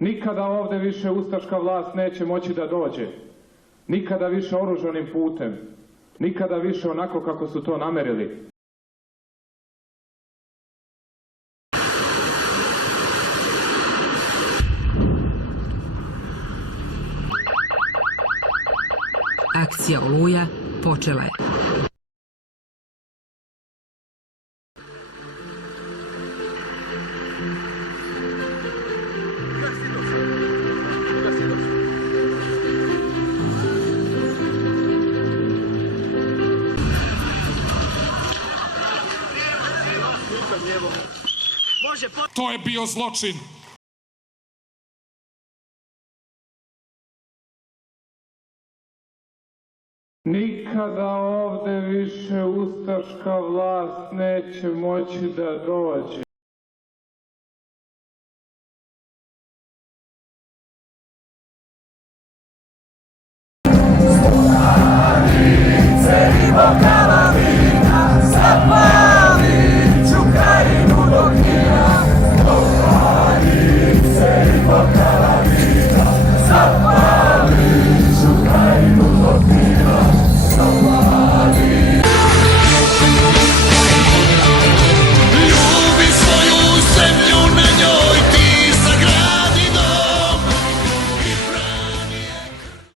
Nikada ovde više ustaška vlast neće moći da dođe. Nikada više oružanim putem. Nikada više onako kako su to namerili. Akcija Oluja počela je. To je bio zločin. Nikada ovde više ustaška vlast neće moći da dođe.